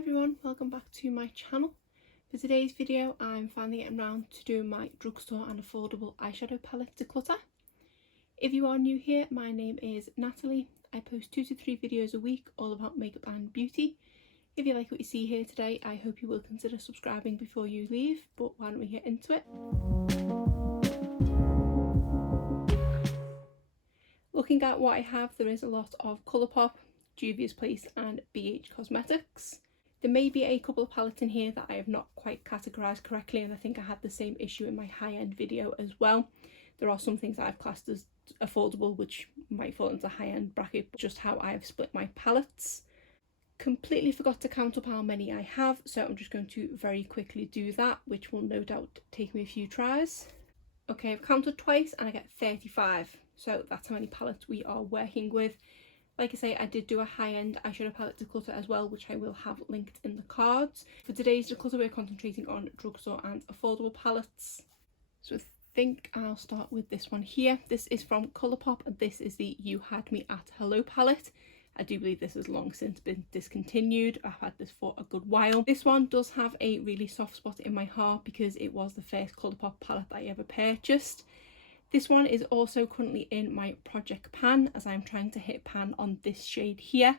everyone, welcome back to my channel. For today's video I'm finally getting around to doing my drugstore and affordable eyeshadow palette declutter. If you are new here, my name is Natalie. I post 2 to 3 videos a week all about makeup and beauty. If you like what you see here today, I hope you will consider subscribing before you leave, but why don't we get into it. Looking at what I have, there is a lot of Colourpop, Juvia's Place and BH Cosmetics. There may be a couple of palettes in here that I have not quite categorised correctly, and I think I had the same issue in my high-end video as well. There are some things that I've classed as affordable which might fall into the high-end bracket, but just how I have split my palettes. Completely forgot to count up how many I have, so I'm just going to very quickly do that, which will no doubt take me a few tries. Okay, I've counted twice and I get 35, so that's how many palettes we are working with. Like I say, I did do a high-end eyeshadow palette declutter as well, which I will have linked in the cards. For today's declutter, we're concentrating on drugstore and affordable palettes. So I think I'll start with this one here. This is from Colourpop, and this is the You Had Me at Hello palette. I do believe this has long since been discontinued. I've had this for a good while. This one does have a really soft spot in my heart because it was the first Colourpop palette that I ever purchased. This one is also currently in my project pan, as I'm trying to hit pan on this shade here.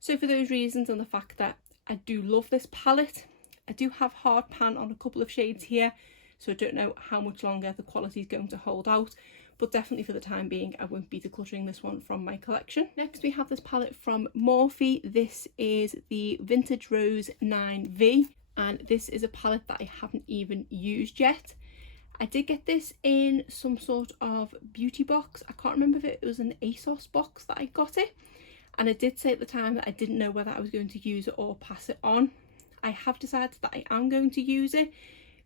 So for those reasons and the fact that I do love this palette, I do have hard pan on a couple of shades here, so I don't know how much longer the quality is going to hold out, but definitely for the time being I won't be decluttering this one from my collection. Next we have this palette from Morphe. This is the Vintage Rose 9V, and this is a palette that I haven't even used yet. I did get this in some sort of beauty box. I can't remember if it was an ASOS box that I got it, and I did say at the time that I didn't know whether I was going to use it or pass it on. I have decided that I am going to use it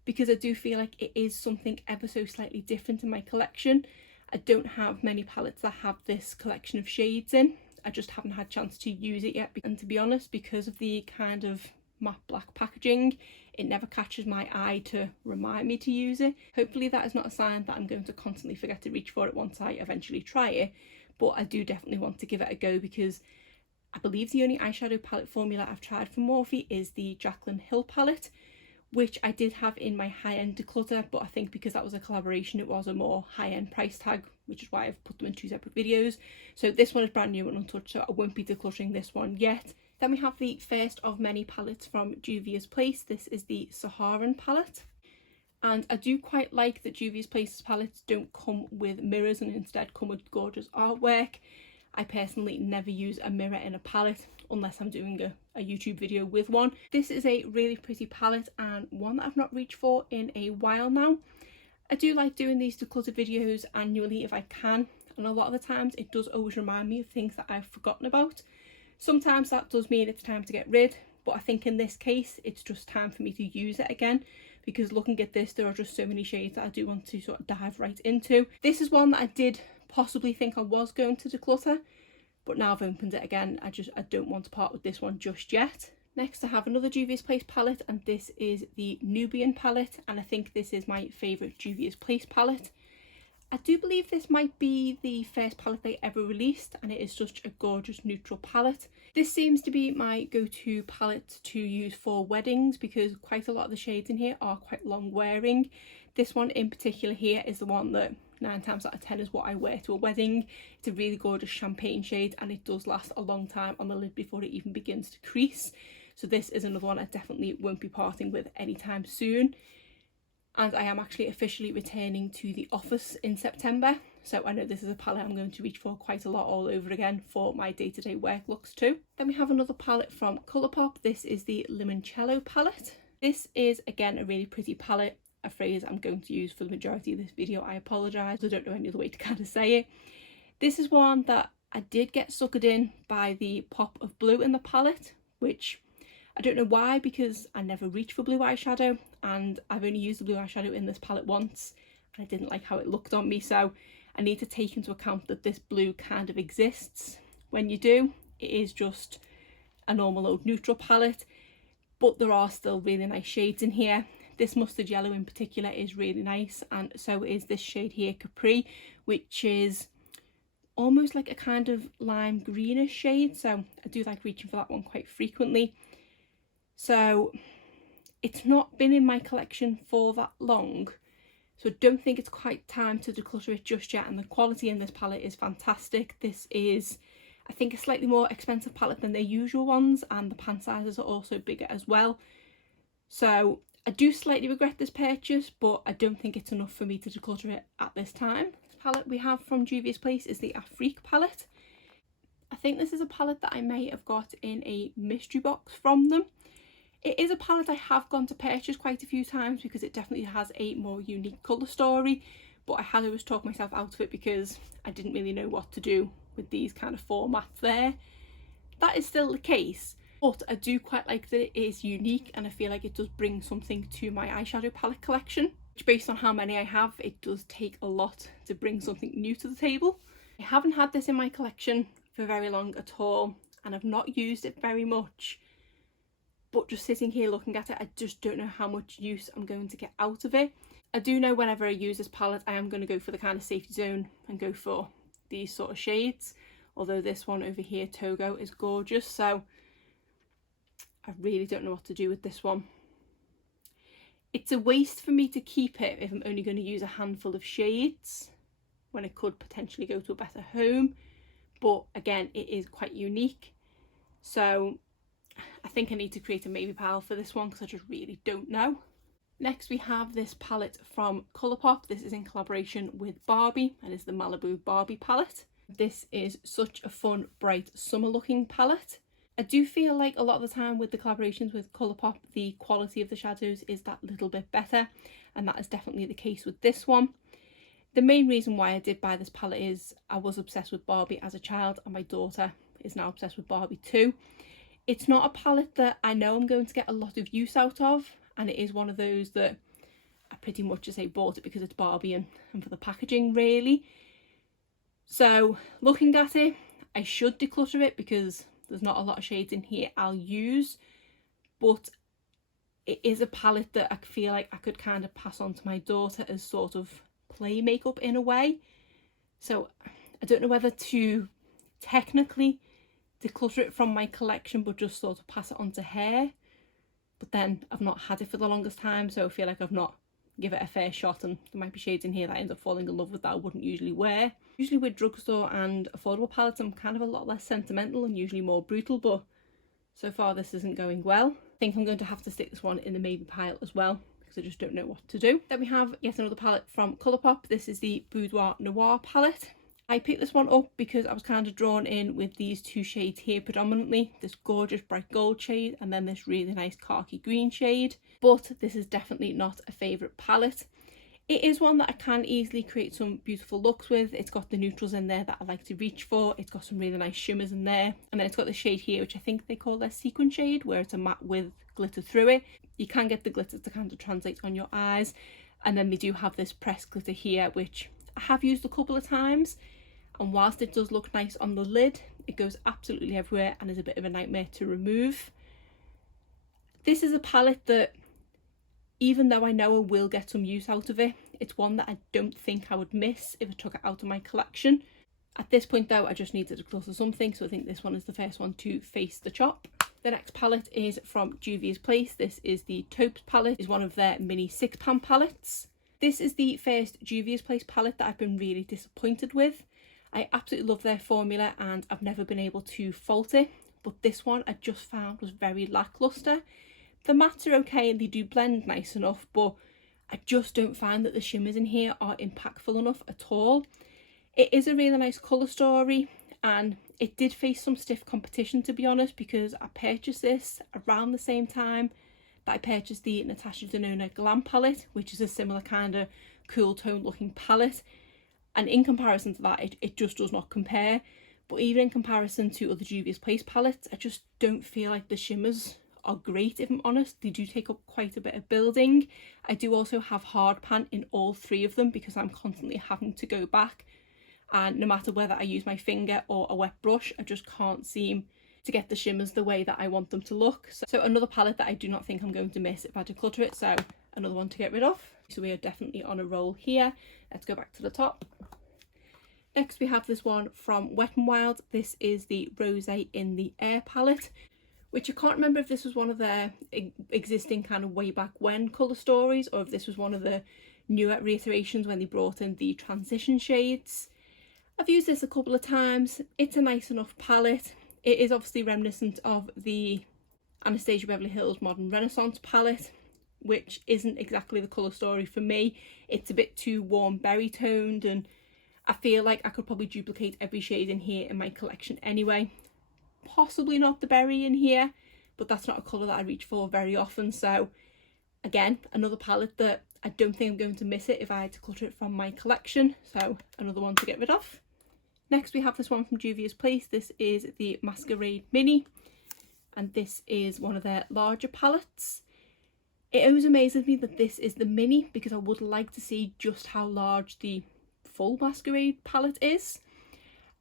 because I do feel like it is something ever so slightly different in my collection. I don't have many palettes that have this collection of shades in. I just haven't had a chance to use it yet, and to be honest, because of the kind of matte black packaging, it never catches my eye to remind me to use it. Hopefully that is not a sign that I'm going to constantly forget to reach for it once I eventually try it, but I do definitely want to give it a go because I believe the only eyeshadow palette formula I've tried from Morphe is the Jaclyn Hill palette, which I did have in my high-end declutter, but I think because that was a collaboration it was a more high-end price tag, which is why I've put them in 2 separate videos. So this one is brand new and untouched, so I won't be decluttering this one yet. Then we have the first of many palettes from Juvia's Place. This is the Saharan Palette, and I do quite like that Juvia's Place's palettes don't come with mirrors and instead come with gorgeous artwork. I personally never use a mirror in a palette unless I'm doing a YouTube video with one. This is a really pretty palette and one that I've not reached for in a while now. I do like doing these declutter videos annually if I can, and a lot of the times it does always remind me of things that I've forgotten about. Sometimes that does mean it's time to get rid, but I think in this case it's just time for me to use it again, because looking at this there are just so many shades that I do want to sort of dive right into. This is one that I did possibly think I was going to declutter, but now I've opened it again, I don't want to part with this one just yet. Next I have another Juvia's Place palette, and this is the Nubian palette, and I think this is my favourite Juvia's Place palette. I do believe this might be the first palette they ever released, and it is such a gorgeous neutral palette. This seems to be my go-to palette to use for weddings because quite a lot of the shades in here are quite long wearing. This one in particular here is the one that 9 times out of 10 is what I wear to a wedding. It's a really gorgeous champagne shade and it does last a long time on the lid before it even begins to crease. So this is another one I definitely won't be parting with anytime soon. And I am actually officially returning to the office in September, so I know this is a palette I'm going to reach for quite a lot all over again for my day-to-day work looks too. Then we have another palette from Colourpop. This is the Limoncello palette. This is again a really pretty palette, a phrase I'm going to use for the majority of this video. I apologise, I don't know any other way to kind of say it. This is one that I did get suckered in by the pop of blue in the palette, which I don't know why, because I never reach for blue eyeshadow and I've only used the blue eyeshadow in this palette once and I didn't like how it looked on me, so I need to take into account that this blue kind of exists. When you do, it is just a normal old neutral palette, but there are still really nice shades in here. This mustard yellow in particular is really nice, and so is this shade here, Capri, which is almost like a kind of lime greenish shade, so I do like reaching for that one quite frequently. So it's not been in my collection for that long, so I don't think it's quite time to declutter it just yet, and the quality in this palette is fantastic. This is, I think, a slightly more expensive palette than their usual ones, and the pan sizes are also bigger as well. So I do slightly regret this purchase, but I don't think it's enough for me to declutter it at this time. This palette we have from Juvia's Place is the Afrique Palette. I think this is a palette that I may have got in a mystery box from them. It is a palette I have gone to purchase quite a few times because it definitely has a more unique colour story, but I had always talked myself out of it because I didn't really know what to do with these kind of formats there. That is still the case, but I do quite like that it is unique, and I feel like it does bring something to my eyeshadow palette collection, which, based on how many I have, it does take a lot to bring something new to the table. I haven't had this in my collection for very long at all, and I've not used it very much, but just sitting here looking at it, I just don't know how much use I'm going to get out of it. I do know whenever I use this palette, I am going to go for the kind of safety zone and go for these sort of shades, although this one over here, Togo, is gorgeous, so I really don't know what to do with this one. It's a waste for me to keep it if I'm only going to use a handful of shades when it could potentially go to a better home. But again, it is quite unique, so I think I need to create a maybe pile for this one because I just really don't know. Next we have this palette from Colourpop. This is in collaboration with Barbie and is the Malibu Barbie palette. This is such a fun, bright, summer looking palette. I do feel like a lot of the time with the collaborations with Colourpop, the quality of the shadows is that little bit better, and that is definitely the case with this one. The main reason why I did buy this palette is I was obsessed with Barbie as a child, and my daughter is now obsessed with Barbie too. It's not a palette that I know I'm going to get a lot of use out of, and it is one of those that I pretty much just say bought it because it's Barbie and for the packaging really. So looking at it, I should declutter it because there's not a lot of shades in here I'll use, but it is a palette that I feel like I could kind of pass on to my daughter as sort of play makeup in a way. So I don't know whether to technically declutter it from my collection but just sort of pass it on to her, but then I've not had it for the longest time, so I feel like I've not give it a fair shot, and there might be shades in here that I end up falling in love with that I wouldn't usually wear. Usually with Drugstore and affordable palettes I'm kind of a lot less sentimental and usually more brutal, but so far this isn't going well. I think I'm going to have to stick this one in the maybe pile as well because I just don't know what to do. Then we have yet another palette from Colourpop. This is the Boudoir Noir palette. I picked this one up because I was kind of drawn in with these two shades here predominantly, this gorgeous bright gold shade and then this really nice khaki green shade, but this is definitely not a favourite palette. It is one that I can easily create some beautiful looks with. It's got the neutrals in there that I like to reach for, it's got some really nice shimmers in there, and then it's got the shade here which I think they call their sequin shade, where it's a matte with glitter through it. You can get the glitter to kind of translate on your eyes, and then they do have this pressed glitter here which I have used a couple of times, and whilst it does look nice on the lid, it goes absolutely everywhere and is a bit of a nightmare to remove. This is a palette that, even though I know I will get some use out of it, it's one that I don't think I would miss if I took it out of my collection. At this point though, I just needed to declutter something, so I think this one is the first one to face the chop. The next palette is from Juvia's Place. This is the Taupes palette. It's one of their mini 6-pan palettes. This is the first Juvia's Place palette that I've been really disappointed with. I absolutely love their formula and I've never been able to fault it, but this one I just found was very lackluster. The mattes are okay and they do blend nice enough, but I just don't find that the shimmers in here are impactful enough at all. It is a really nice colour story, and it did face some stiff competition, to be honest, because I purchased this around the same time that I purchased the Natasha Denona Glam palette, which is a similar kind of cool tone looking palette, and in comparison to that it just does not compare. But even in comparison to other Juvia's Place palettes, I just don't feel like the shimmers are great, if I'm honest. They do take up quite a bit of building. I do also have hard pan in all three of them because I'm constantly having to go back, and no matter whether I use my finger or a wet brush, I just can't seem to get the shimmers the way that I want them to look. So another palette that I do not think I'm going to miss if I declutter it, so another one to get rid of. So we are definitely on a roll here. Let's go back to the top. Next we have this one from Wet n Wild. This is the Rosé in the Air palette, which I can't remember if this was one of their existing kind of way back when colour stories, or if this was one of the newer reiterations when they brought in the transition shades. I've used this a couple of times. It's a nice enough palette. It is obviously reminiscent of the Anastasia Beverly Hills Modern Renaissance palette, which isn't exactly the colour story for me. It's a bit too warm berry toned, and I feel like I could probably duplicate every shade in here in my collection anyway. Possibly not the berry in here, but that's not a colour that I reach for very often. So again, another palette that I don't think I'm going to miss it if I had to clutter it from my collection. So another one to get rid of. Next we have this one from Juvia's Place. This is the Masquerade Mini, and this is one of their larger palettes. It always amazes me that this is the mini, because I would like to see just how large the full Masquerade palette is.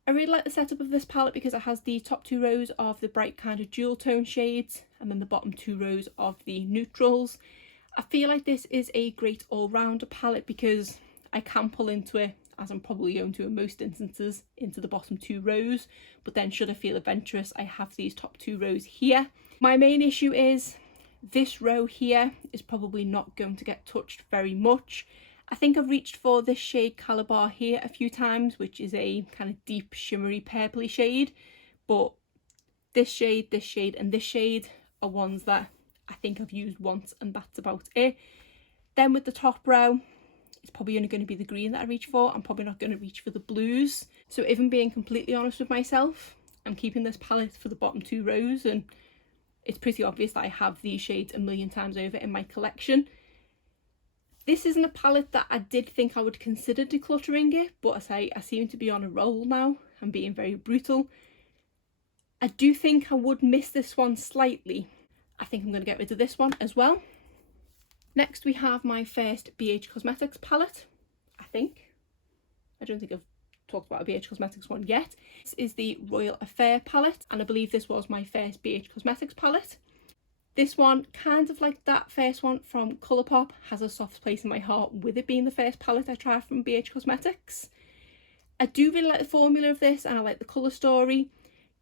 I really like the setup of this palette because it has the top 2 rows of the bright kind of dual tone shades, and then the bottom 2 rows of the neutrals. I feel like this is a great all-rounder palette because I can pull into it, as I'm probably going to in most instances, into the bottom 2 rows, but then should I feel adventurous, I have these top 2 rows here. My main issue is this row here is probably not going to get touched very much. I think I've reached for this shade Calabar here a few times, which is a kind of deep shimmery purpley shade, but this shade, and this shade are ones that I think I've used once, and that's about it. Then with the top row, it's probably only going to be the green that I reach for. I'm probably not going to reach for the blues. So if I'm being completely honest with myself, I'm keeping this palette for the bottom 2 rows, and it's pretty obvious that I have these shades a million times over in my collection. This isn't a palette that I did think I would consider decluttering it, but I seem to be on a roll now. I'm being very brutal. I do think I would miss this one slightly. I think I'm going to get rid of this one as well. Next we have my first BH Cosmetics palette, I think. I don't think I've talked about a BH Cosmetics one yet. This is the Royal Affair palette, and I believe this was my first BH Cosmetics palette. This one, kind of like that first one from Colourpop, has a soft place in my heart with it being the first palette I tried from BH Cosmetics. I do really like the formula of this, and I like the colour story.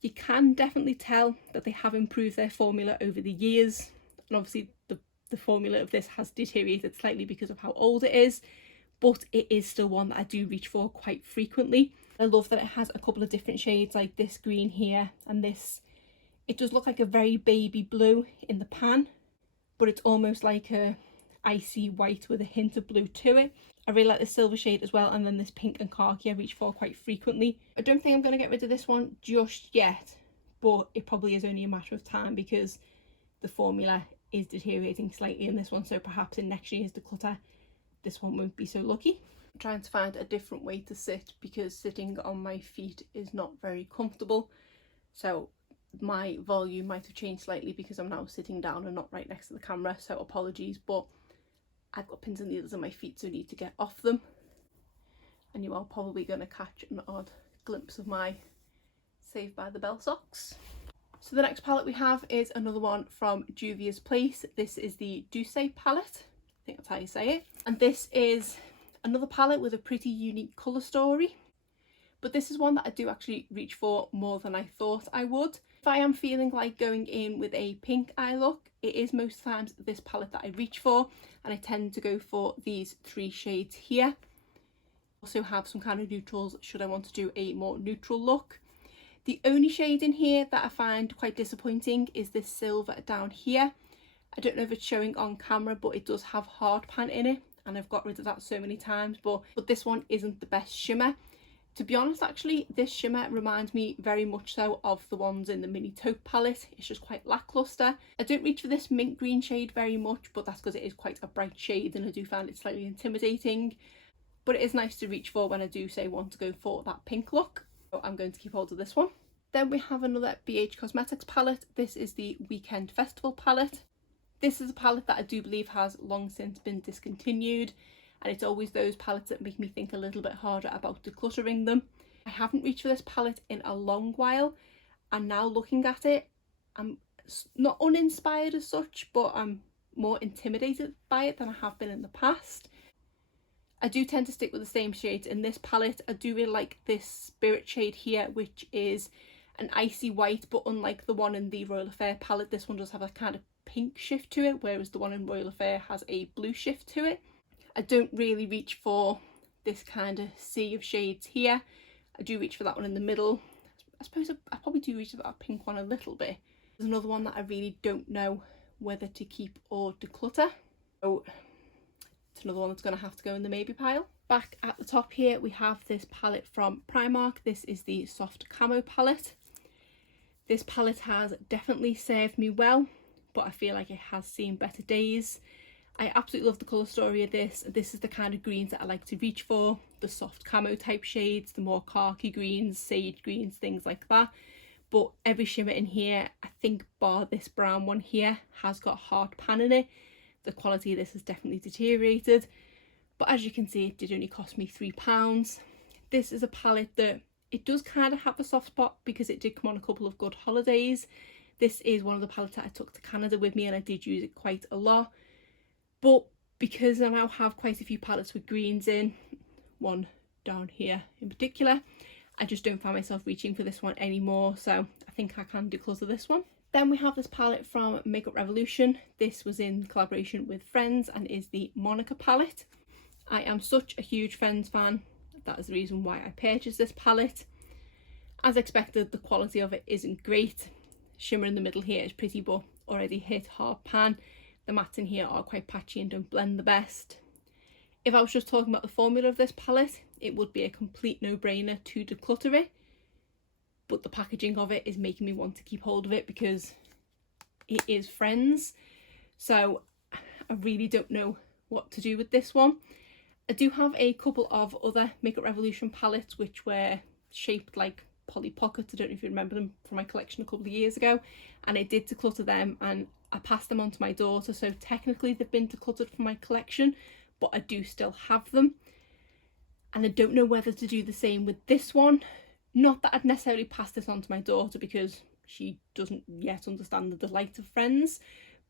You can definitely tell that they have improved their formula over the years, and obviously the formula of this has deteriorated slightly because of how old it is, but it is still one that I do reach for quite frequently. I love that it has a couple of different shades, like this green here and this. It does look like a very baby blue in the pan, but it's almost like a icy white with a hint of blue to it. I really like the silver shade as well, and then this pink and khaki I reach for quite frequently. I don't think I'm going to get rid of this one just yet, but it probably is only a matter of time because the formula is deteriorating slightly in this one, so perhaps in next year's declutter this one won't be so lucky. I'm trying to find a different way to sit because sitting on my feet is not very comfortable, so my volume might have changed slightly because I'm now sitting down and not right next to the camera, so apologies, but I've got pins and needles on my feet, so I need to get off them, and you are probably going to catch an odd glimpse of my Saved by the Bell socks. So the next palette we have is another one from Juvia's Place. This is the Decay palette, I think that's how you say it, and this is another palette with a pretty unique colour story, but this is one that I do actually reach for more than I thought I would. If I am feeling like going in with a pink eye look, it is most times this palette that I reach for, and I tend to go for these 3 shades here. Also have some kind of neutrals should I want to do a more neutral look. The only shade in here that I find quite disappointing is this silver down here. I don't know if it's showing on camera, but it does have hard pan in it, and I've got rid of that so many times, but this one isn't the best shimmer. To be honest, actually, this shimmer reminds me very much so of the ones in the mini taupe palette. It's just quite lackluster. I don't reach for this mint green shade very much, but that's because it is quite a bright shade and I do find it slightly intimidating. But it is nice to reach for when I do say want to go for that pink look. So I'm going to keep hold of this one. Then we have another BH Cosmetics palette. This is the Weekend Festival palette. This is a palette that I do believe has long since been discontinued, and it's always those palettes that make me think a little bit harder about decluttering them. I haven't reached for this palette in a long while, and now looking at it, I'm not uninspired as such, but I'm more intimidated by it than I have been in the past. I do tend to stick with the same shades in this palette. I do really like this Spirit shade here, which is an icy white, but unlike the one in the Royal Affair palette, this one does have a kind of pink shift to it, whereas the one in Royal Affair has a blue shift to it. I don't really reach for this kind of sea of shades here. I do reach for that one in the middle. I suppose I probably do reach for that pink one a little bit. There's another one that I really don't know whether to keep or declutter. So it's another one that's going to have to go in the maybe pile. Back at the top here we have this palette from Primark. This is the Soft Camo palette. This palette has definitely served me well, but I feel like it has seen better days. I absolutely love the colour story of this. This is the kind of greens that I like to reach for, the soft camo type shades, the more khaki greens, sage greens, things like that. But every shimmer in here, I think bar this brown one here, has got hard pan in it. The quality of this has definitely deteriorated, but as you can see, it did only cost me £3. This is a palette that it does kind of have a soft spot because it did come on a couple of good holidays. This is one of the palettes that I took to Canada with me and I did use it quite a lot. But because I now have quite a few palettes with greens in, one down here in particular, I just don't find myself reaching for this one anymore, so I think I can declutter this one. Then we have this palette from Makeup Revolution. This was in collaboration with Friends and is the Moniker Palette. I am such a huge Friends fan. That is the reason why I purchased this palette. As expected, the quality of it isn't great. Shimmer in the middle here is pretty, but already hit hard pan. The mattes in here are quite patchy and don't blend the best. If I was just talking about the formula of this palette, it would be a complete no-brainer to declutter it. But the packaging of it is making me want to keep hold of it because it is Friends. So I really don't know what to do with this one. I do have a couple of other Makeup Revolution palettes which were shaped like Polly Pockets. I don't know if you remember them from my collection a couple of years ago. And I did declutter them and I passed them on to my daughter, so technically they've been decluttered from my collection, but I do still have them. And I don't know whether to do the same with this one. Not that I'd necessarily pass this on to my daughter because she doesn't yet understand the delight of Friends,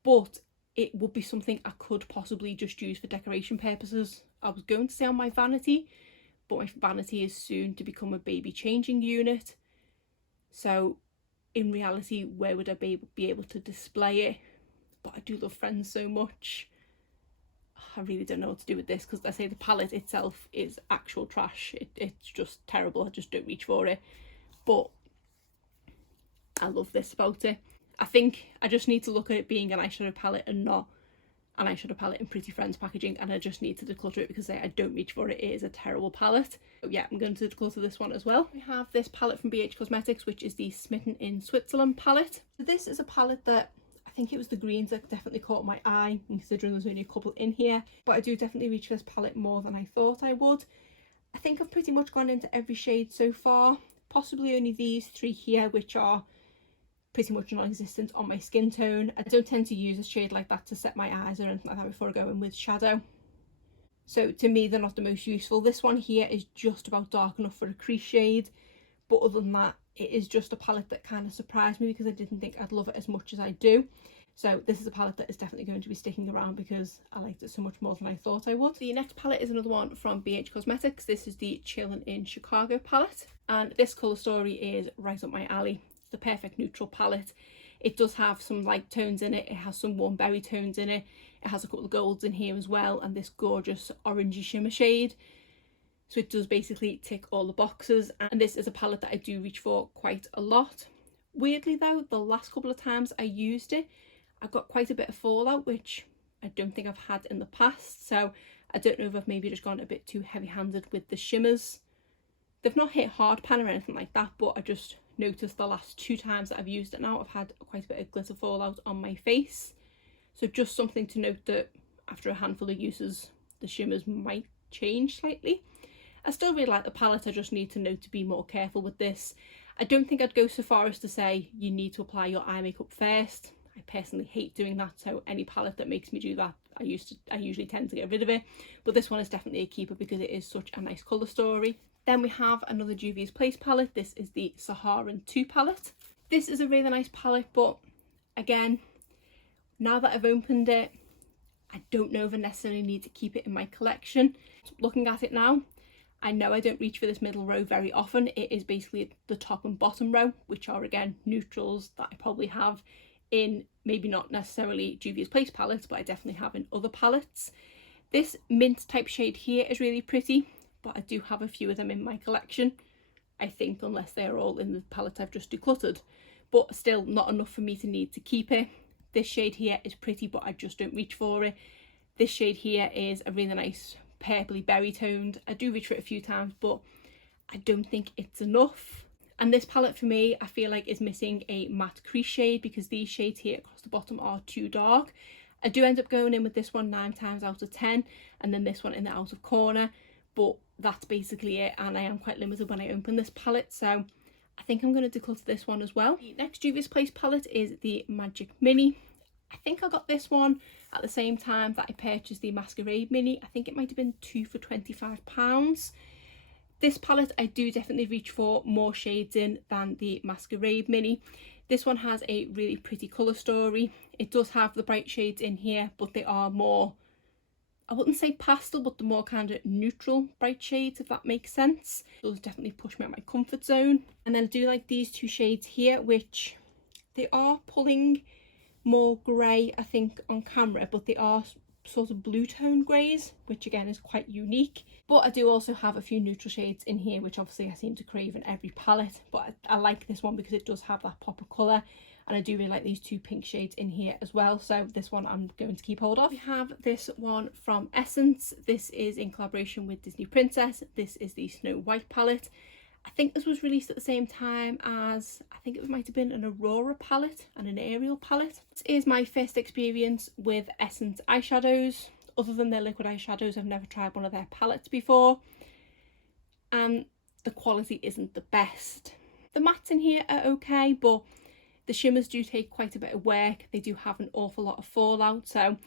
but it would be something I could possibly just use for decoration purposes. I was going to say on my vanity, but my vanity is soon to become a baby changing unit. So in reality, where would I be able to display it? But I do love Friends so much. I really don't know what to do with this because I say the palette itself is actual trash. It's just terrible. I just don't reach for it. But I love this about it. I think I just need to look at it being an eyeshadow palette and not an eyeshadow palette in Pretty Friends packaging, and I just need to declutter it because I don't reach for it. It is a terrible palette. So yeah, I'm going to declutter this one as well. We have this palette from BH Cosmetics, which is the Smitten in Switzerland palette. So this is a palette that I think it was the greens that definitely caught my eye, considering there's only a couple in here, but I do definitely reach for this palette more than I thought I would. I think I've pretty much gone into every shade so far, possibly only these three here, which are pretty much non-existent on my skin tone. I don't tend to use a shade like that to set my eyes or anything like that before I go in with shadow. So to me, they're not the most useful. This one here is just about dark enough for a crease shade, but other than that, it is just a palette that kind of surprised me because I didn't think I'd love it as much as I do. So this is a palette that is definitely going to be sticking around because I liked it so much more than I thought I would. The next palette is another one from BH Cosmetics. This is the Chillin in Chicago palette, and this colour story is right up my alley. It's the perfect neutral palette. It does have some light tones in it. It has some warm berry tones in it. It has a couple of golds in here as well, and this gorgeous orangey shimmer shade. So it does basically tick all the boxes, and this is a palette that I do reach for quite a lot. Weirdly though, the last couple of times I used it, I got quite a bit of fallout, which I don't think I've had in the past. So I don't know if I've maybe just gone a bit too heavy-handed with the shimmers. They've not hit hard pan or anything like that, but I just noticed the last two times that I've used it now, I've had quite a bit of glitter fallout on my face. So just something to note that after a handful of uses, the shimmers might change slightly. I still really like the palette, I just need to know to be more careful with this. I don't think I'd go so far as to say you need to apply your eye makeup first. I personally hate doing that, so any palette that makes me do that, I usually tend to get rid of it. But this one is definitely a keeper because it is such a nice colour story. Then we have another Juvia's Place palette. This is the Saharan palette. This is a really nice palette, but again, now that I've opened it, I don't know if I necessarily need to keep it in my collection. Looking at it now, I know I don't reach for this middle row very often. It is basically the top and bottom row, which are again neutrals that I probably have in maybe not necessarily Juvia's Place palettes, but I definitely have in other palettes. This mint type shade here is really pretty, but I do have a few of them in my collection, I think, unless they're all in the palette I've just decluttered, but still not enough for me to need to keep it. This shade here is pretty, but I just don't reach for it. This shade here is a really nice purpley berry toned. I do reach for it a few times, but I don't think it's enough. And this palette for me, I feel like is missing a matte crease shade, because these shades here across the bottom are too dark. I do end up going in with this one 9 times out of 10, and then this one in the outer corner, but that's basically it, and I am quite limited when I open this palette, so I think I'm going to declutter this one as well. The next Juvia's Place palette is the Magic Mini. I think I got this one at the same time that I purchased the Masquerade Mini. I think it might have been 2 for £25. This palette I do definitely reach for more shades in than the Masquerade Mini. This one has a really pretty colour story. It does have the bright shades in here, but they are more, I wouldn't say pastel, but the more kind of neutral bright shades, if that makes sense. Those definitely push me out my comfort zone. And then I do like these two shades here, which they are pulling more grey, I think, on camera, but they are sort of blue tone greys, which again is quite unique. But I do also have a few neutral shades in here, which obviously I seem to crave in every palette, but I like this one because it does have that pop of colour, and I do really like these two pink shades in here as well, so this one I'm going to keep hold of. We have this one from Essence. This is in collaboration with Disney Princess. This is the Snow White palette. I think this was released at the same time as, I think it might have been an Aurora palette and an Ariel palette. This is my first experience with Essence eyeshadows. Other than their liquid eyeshadows, I've never tried one of their palettes before, and the quality isn't the best. The mattes in here are okay, but the shimmers do take quite a bit of work. They do have an awful lot of fallout, so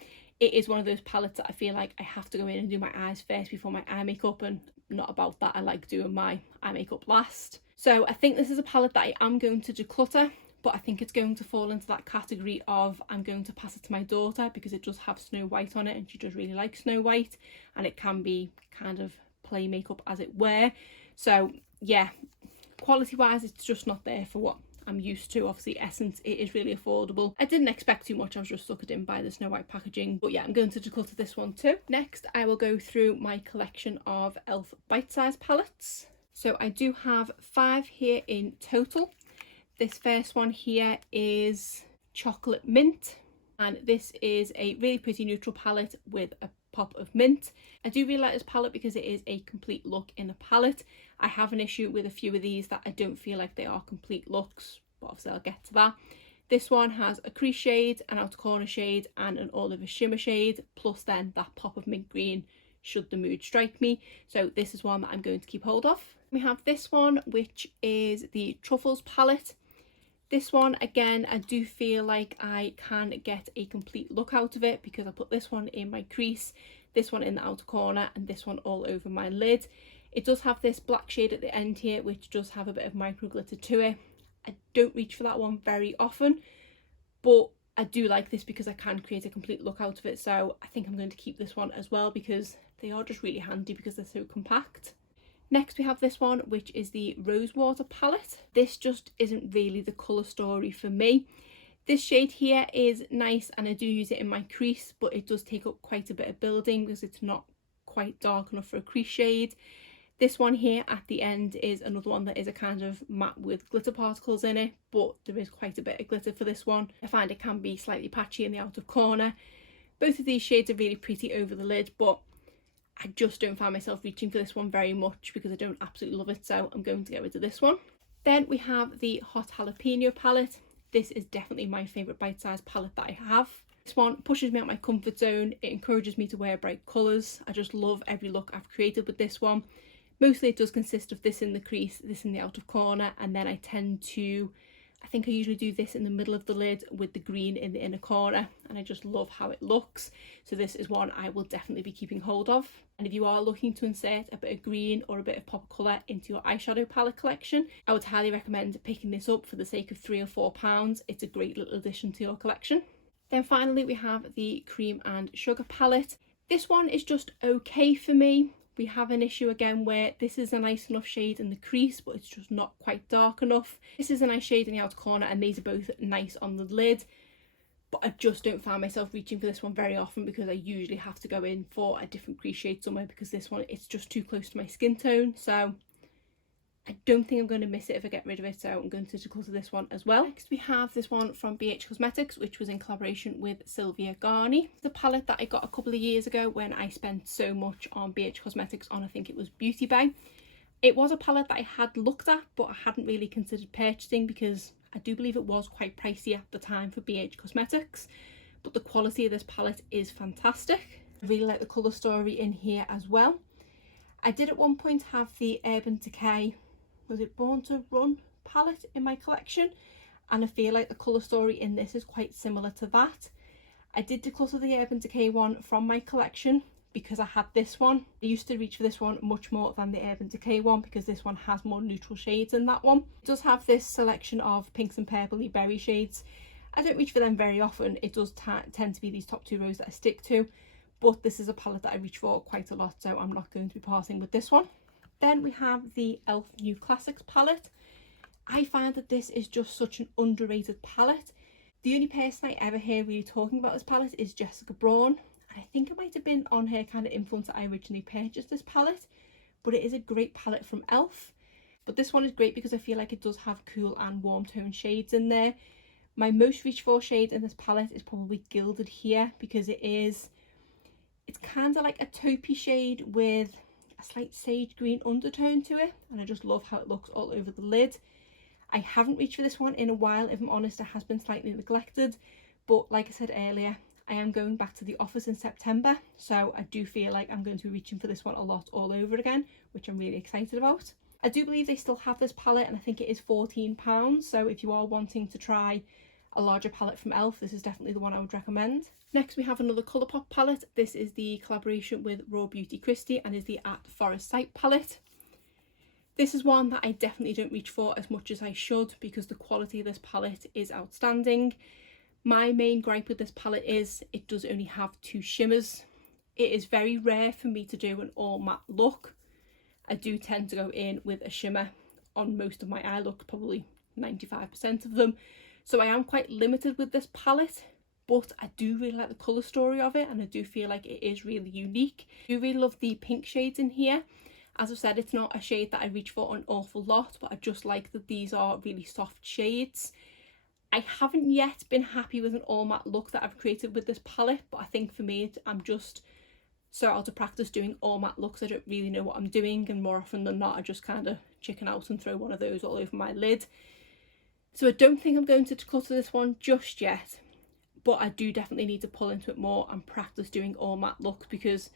it is one of those palettes that I feel like I have to go in and do my eyes first before my eye makeup, and not about that. I like doing my eye makeup last. So I think this is a palette that I am going to declutter, but I think it's going to fall into that category of I'm going to pass it to my daughter, because it does have Snow White on it and she does really like Snow White, and it can be kind of play makeup as it were. So yeah, quality wise it's just not there for what I'm used to. Obviously Essence, it is really affordable. I didn't expect too much, I was just suckered in by the Snow White packaging, but yeah, I'm going to declutter this one too. Next I will go through my collection of e.l.f. bite-sized palettes. So I do have 5 here in total. This first one here is Chocolate Mint, and this is a really pretty neutral palette with a pop of mint. I do really like this palette because it is a complete look in a palette. I have an issue with a few of these that I don't feel like they are complete looks, but obviously I'll get to that. This one has a crease shade, an outer corner shade, and an all over shimmer shade, plus then that pop of mint green should the mood strike me. So this is one that I'm going to keep hold of. We have this one, which is the Truffles palette. This one, again, I do feel like I can get a complete look out of it because I put this one in my crease, this one in the outer corner, and this one all over my lid. It does have this black shade at the end here, which does have a bit of micro glitter to it. I don't reach for that one very often, but I do like this because I can create a complete look out of it. So I think I'm going to keep this one as well because they are just really handy because they're so compact. Next we have this one, which is the Rosewater palette. This just isn't really the colour story for me. This shade here is nice and I do use it in my crease, but it does take up quite a bit of building because it's not quite dark enough for a crease shade. This one here at the end is another one that is a kind of matte with glitter particles in it, but there is quite a bit of glitter for this one. I find it can be slightly patchy in the outer corner. Both of these shades are really pretty over the lid, but I just don't find myself reaching for this one very much because I don't absolutely love it, so I'm going to get rid of this one. Then we have the Hot Jalapeno palette. This is definitely my favourite bite-sized palette that I have. This one pushes me out my comfort zone. It encourages me to wear bright colours. I just love every look I've created with this one. Mostly it does consist of this in the crease, this in the outer corner, and then I think I usually do this in the middle of the lid with the green in the inner corner, and I just love how it looks. So this is one I will definitely be keeping hold of. And if you are looking to insert a bit of green or a bit of pop colour into your eyeshadow palette collection, I would highly recommend picking this up for the sake of £3 or £4. It's a great little addition to your collection. Then finally we have the Cream and Sugar palette. This one is just okay for me, we have an issue again where this is a nice enough shade in the crease, but it's just not quite dark enough. This is a nice shade in the outer corner, and these are both nice on the lid, but I just don't find myself reaching for this one very often because I usually have to go in for a different crease shade somewhere, because this one, it's just too close to my skin tone. So I don't think I'm going to miss it if I get rid of it, so I'm going to declutter this one as well. Next we have this one from BH Cosmetics, which was in collaboration with Sylvia Garni. The palette that I got a couple of years ago when I spent so much on BH Cosmetics on, I think it was Beauty Bay. It was a palette that I had looked at, but I hadn't really considered purchasing because I do believe it was quite pricey at the time for BH Cosmetics. But the quality of this palette is fantastic. I really like the colour story in here as well. I did at one point have the Urban Decay, was it Born to Run palette in my collection, and I feel like the colour story in this is quite similar to that. I did declutter the Urban Decay one from my collection because I had this one. I used to reach for this one much more than the Urban Decay one because this one has more neutral shades than that one. It does have this selection of pinks and purpley berry shades. I don't reach for them very often. It does tend to be these top two rows that I stick to, but this is a palette that I reach for quite a lot, so I'm not going to be parting with this one. Then we have the e.l.f. New Classics palette. I find that this is just such an underrated palette. The only person I ever hear really talking about this palette is Jessica Braun. And I think it might have been on her kind of influence that I originally purchased this palette. But it is a great palette from e.l.f. But this one is great because I feel like it does have cool and warm tone shades in there. My most reach for shade in this palette is probably Gilded here, because it's kind of like a taupey shade with a slight sage green undertone to it, and I just love how it looks all over the lid. I haven't reached for this one in a while, if I'm honest. It has been slightly neglected, but like I said earlier, I am going back to the office in September, so I do feel like I'm going to be reaching for this one a lot all over again, which I'm really excited about. I do believe they still have this palette, and I think it is £14, so if you are wanting to try a larger palette from e.l.f., this is definitely the one I would recommend. Next we have another Colourpop palette. This is the collaboration with Raw Beauty Christie and is the At Forest Sight palette. This is one that I definitely don't reach for as much as I should because the quality of this palette is outstanding. My main gripe with this palette is it does only have two shimmers. It is very rare for me to do an all matte look. I do tend to go in with a shimmer on most of my eye looks, probably 95% of them. So I am quite limited with this palette. But I do really like the colour story of it, and I do feel like it is really unique. I do really love the pink shades in here. As I've said, it's not a shade that I reach for an awful lot, but I just like that these are really soft shades. I haven't yet been happy with an all matte look that I've created with this palette, but I think for me I'm just so out of practice doing all matte looks. I don't really know what I'm doing, and more often than not I just kind of chicken out and throw one of those all over my lid. So I don't think I'm going to declutter this one just yet. But I do definitely need to pull into it more and practice doing all matte looks, because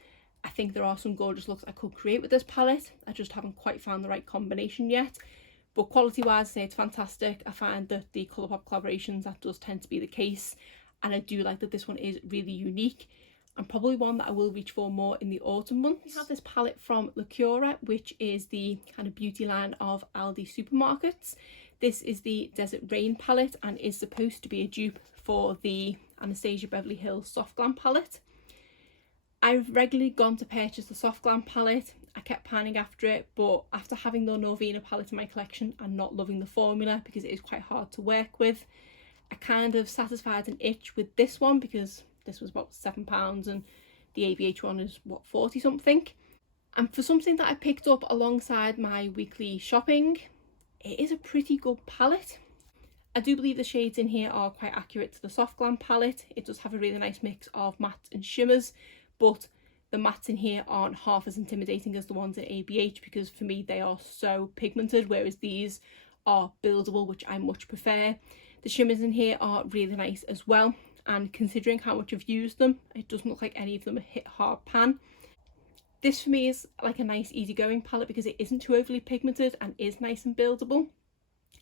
I think there are some gorgeous looks I could create with this palette. I just haven't quite found the right combination yet. But quality wise, I say it's fantastic. I find that the Colourpop collaborations, that does tend to be the case. And I do like that this one is really unique, and probably one that I will reach for more in the autumn months. We have this palette from Lacura, which is the kind of beauty line of Aldi supermarkets. This is the Desert Rain palette and is supposed to be a dupe for the Anastasia Beverly Hills Soft Glam palette. I've regularly gone to purchase the Soft Glam palette. I kept pining after it, but after having the Norvina palette in my collection and not loving the formula because it is quite hard to work with, I kind of satisfied an itch with this one because this was about £7 and the ABH one is what, 40 something. And for something that I picked up alongside my weekly shopping, it is a pretty good palette. I do believe the shades in here are quite accurate to the Soft Glam palette. It does have a really nice mix of mattes and shimmers, but the mattes in here aren't half as intimidating as the ones in ABH because for me they are so pigmented, whereas these are buildable, which I much prefer. The shimmers in here are really nice as well, and considering how much I've used them, it doesn't look like any of them are hit hard pan. This for me is like a nice easygoing palette because it isn't too overly pigmented and is nice and buildable.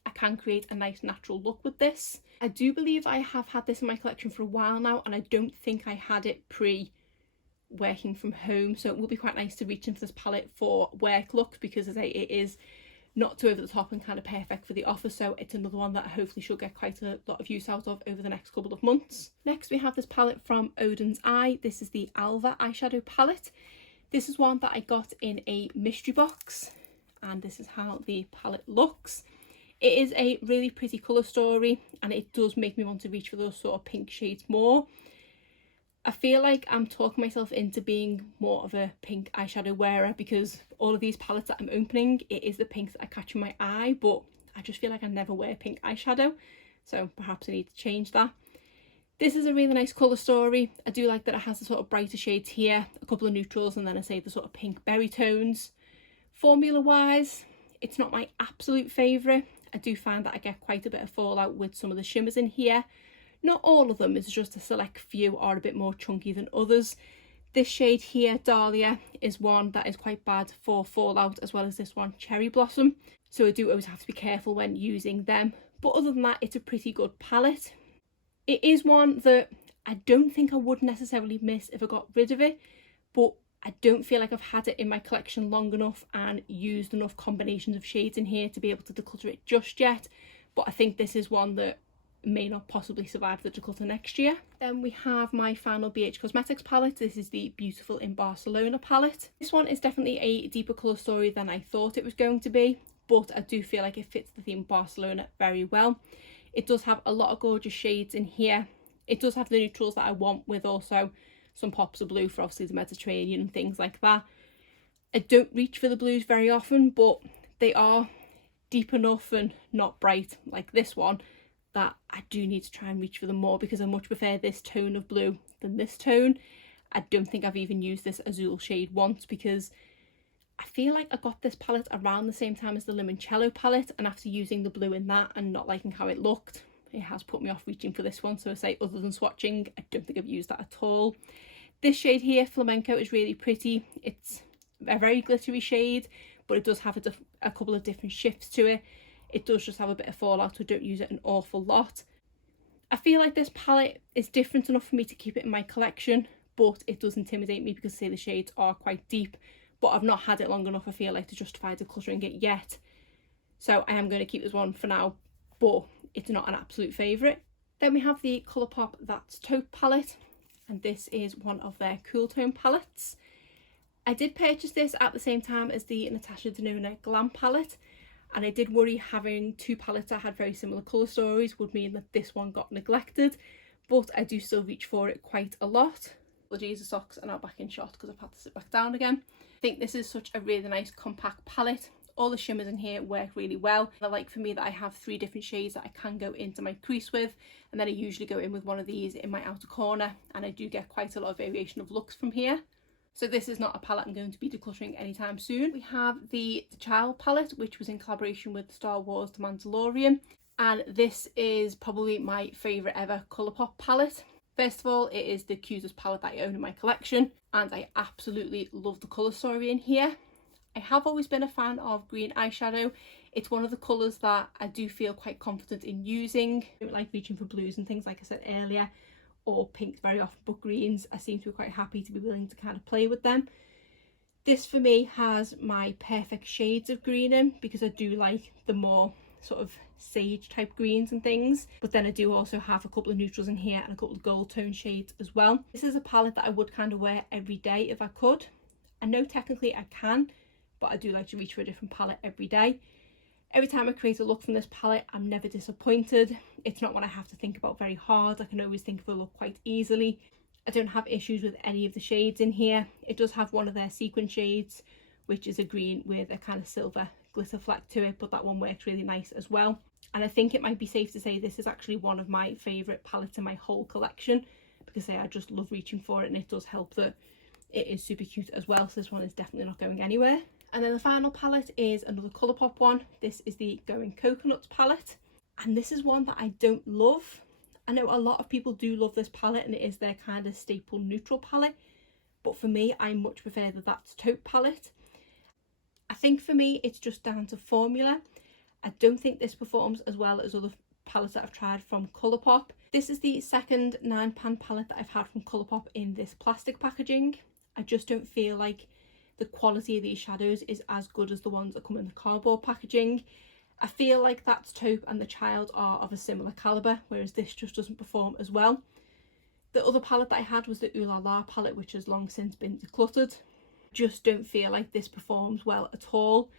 I can create a nice natural look with this. I do believe I have had this in my collection for a while now, and I don't think I had it pre-working from home, so it will be quite nice to reach into this palette for work looks because as I say, it is not too over the top and kind of perfect for the office, so it's another one that I hopefully should get quite a lot of use out of over the next couple of months. Next we have this palette from Odin's Eye. This is the Alva eyeshadow palette. This is one that I got in a mystery box, and this is how the palette looks. It is a really pretty colour story, and it does make me want to reach for those sort of pink shades more. I feel like I'm talking myself into being more of a pink eyeshadow wearer, because all of these palettes that I'm opening, it is the pinks that are catching my eye, but I just feel like I never wear pink eyeshadow, so perhaps I need to change that. This is a really nice colour story. I do like that it has the sort of brighter shades here, a couple of neutrals, and then I say the sort of pink berry tones. Formula wise, it's not my absolute favourite. I do find that I get quite a bit of fallout with some of the shimmers in here. Not all of them, it's just a select few are a bit more chunky than others. This shade here, Dahlia, is one that is quite bad for fallout, as well as this one, Cherry Blossom. So I do always have to be careful when using them. But other than that, it's a pretty good palette. It is one that I don't think I would necessarily miss if I got rid of it, but I don't feel like I've had it in my collection long enough and used enough combinations of shades in here to be able to declutter it just yet. But I think this is one that may not possibly survive the declutter next year. Then we have my final BH Cosmetics palette. This is the Beautiful in Barcelona palette. This one is definitely a deeper colour story than I thought it was going to be, but I do feel like it fits the theme Barcelona very well. It does have a lot of gorgeous shades in here. It does have the neutrals that I want, with also some pops of blue for obviously the Mediterranean and things like that. I don't reach for the blues very often, but they are deep enough and not bright like this one that I do need to try and reach for them more, because I much prefer this tone of blue than this tone. I don't think I've even used this Azul shade once, because I feel like I got this palette around the same time as the Limoncello palette, and after using the blue in that and not liking how it looked, it has put me off reaching for this one. So I say, other than swatching, I don't think I've used that at all. This shade here, Flamenco, is really pretty. It's a very glittery shade, but it does have a couple of different shifts to it. It does just have a bit of fallout, so I don't use it an awful lot. I feel like this palette is different enough for me to keep it in my collection, but it does intimidate me because, say, the shades are quite deep, but I've not had it long enough, I feel like, to justify decluttering it yet. So I am going to keep this one for now, but it's not an absolute favourite. Then we have the Colourpop That's Taupe palette, and this is one of their cool tone palettes. I did purchase this at the same time as the Natasha Denona Glam palette, and I did worry having two palettes that had very similar colour stories would mean that this one got neglected, but I do still reach for it quite a lot. The Jesus socks are now back in shot because I've had to sit back down again. I think this is such a really nice compact palette. All the shimmers in here work really well. I like, for me, that I have 3 different shades that I can go into my crease with, and then I usually go in with one of these in my outer corner, and I do get quite a lot of variation of looks from here. So this is not a palette I'm going to be decluttering anytime soon. We have the Chao palette, which was in collaboration with Star Wars The Mandalorian, and this is probably my favourite ever Colourpop palette. First of all, it is the cutest palette that I own in my collection, and I absolutely love the colour story in here. I have always been a fan of green eyeshadow. It's one of the colours that I do feel quite confident in using. I don't like reaching for blues and things, like I said earlier, or pinks very often, but greens I seem to be quite happy to be willing to kind of play with them. This for me has my perfect shades of green in, because I do like the more sort of sage type greens and things, but then I do also have a couple of neutrals in here and a couple of gold tone shades as well. This is a palette that I would kind of wear every day if I could. I know technically I can, but I do like to reach for a different palette every day. Every time I create a look from this palette, I'm never disappointed. It's not one I have to think about very hard. I can always think of a look quite easily. I don't have issues with any of the shades in here. It does have one of their sequin shades, which is a green with a kind of silver glitter fleck to it, but that one works really nice as well. And I think it might be safe to say this is actually one of my favourite palettes in my whole collection, because I just love reaching for it, and it does help that it is super cute as well. So this one is definitely not going anywhere. And then the final palette is another Colourpop one. This is the Going Coconuts palette, and this is one that I don't love. I know a lot of people do love this palette, and it is their kind of staple neutral palette, but for me, I much prefer the That's Taupe palette. I think for me it's just down to formula. I don't think this performs as well as other palettes that I've tried from Colourpop. This is the second 9-pan palette that I've had from Colourpop in this plastic packaging. I just don't feel like the quality of these shadows is as good as the ones that come in the cardboard packaging. I feel like That's Taupe and The Child are of a similar calibre, whereas this just doesn't perform as well. The other palette that I had was the Oola La palette, which has long since been decluttered. Just don't feel like this performs well at all.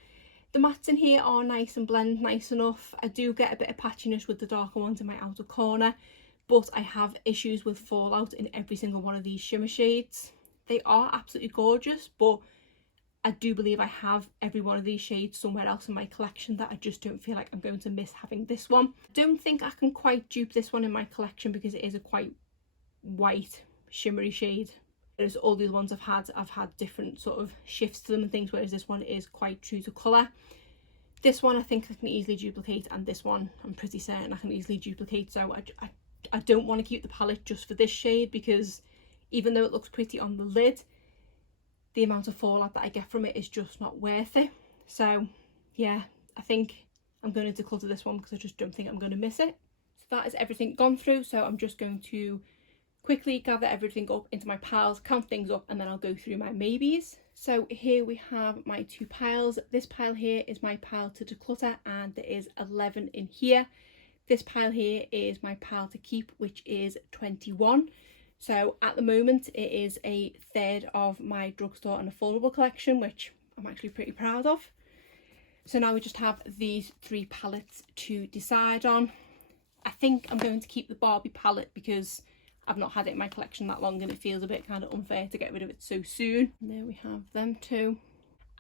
The mattes in here are nice and blend nice enough. I do get a bit of patchiness with the darker ones in my outer corner, but I have issues with fallout in every single one of these shimmer shades. They are absolutely gorgeous, but I do believe I have every one of these shades somewhere else in my collection that I just don't feel like I'm going to miss having this one. I don't think I can quite dupe this one in my collection because it is a quite white shimmery shade. Whereas all the other ones I've had different sort of shifts to them and things, whereas this one is quite true to colour. This one I think I can easily duplicate, and this one I'm pretty certain I can easily duplicate, so I don't want to keep the palette just for this shade, because even though it looks pretty on the lid, the amount of fallout that I get from it is just not worth it. So yeah, I think I'm going to declutter this one because I just don't think I'm going to miss it. So that is everything gone through, so I'm just going to quickly gather everything up into my piles, count things up, and then I'll go through my maybes. So here we have my two piles. This pile here is my pile to declutter, and there is 11 in here. This pile here is my pile to keep, which is 21. So at the moment it is a third of my drugstore and affordable collection, which I'm actually pretty proud of. So now we just have these three palettes to decide on. I think I'm going to keep the Barbie palette because I've not had it in my collection that long and it feels a bit kind of unfair to get rid of it so soon. And there we have them two.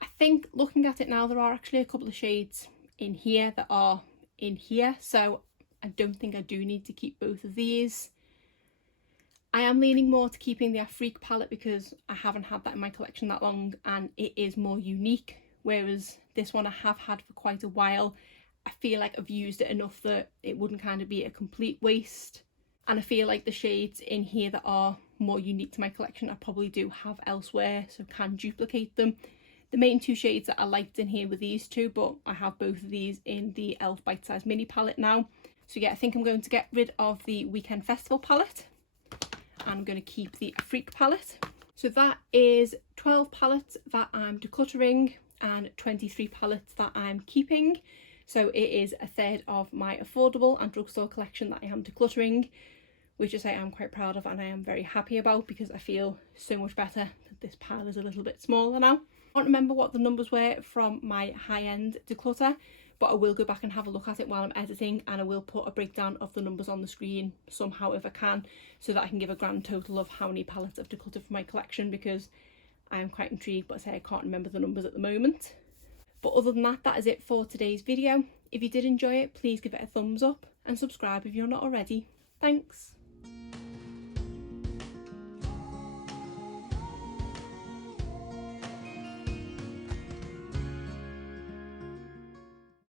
I think looking at it now, there are actually a couple of shades in here that are in here, so I don't think I do need to keep both of these. I am leaning more to keeping the Afrique palette because I haven't had that in my collection that long and it is more unique, whereas this one I have had for quite a while. I feel like I've used it enough that it wouldn't kind of be a complete waste. And I feel like the shades in here that are more unique to my collection I probably do have elsewhere, so can duplicate them. The main two shades that I liked in here were these two, but I have both of these in the e.l.f. Bite Size Mini palette now. So yeah, I think I'm going to get rid of the Weekend Festival palette. I'm going to keep the Afrique palette. So that is 12 palettes that I'm decluttering and 23 palettes that I'm keeping. So it is a third of my affordable and drugstore collection that I am decluttering, which I say I'm quite proud of and I am very happy about because I feel so much better that this pile is a little bit smaller now. I can't remember what the numbers were from my high-end declutter, but I will go back and have a look at it while I'm editing, and I will put a breakdown of the numbers on the screen somehow if I can, so that I can give a grand total of how many palettes I've decluttered for my collection, because I am quite intrigued, but I say I can't remember the numbers at the moment. But other than that, that is it for today's video. If you did enjoy it, please give it a thumbs up and subscribe if you're not already. Thanks.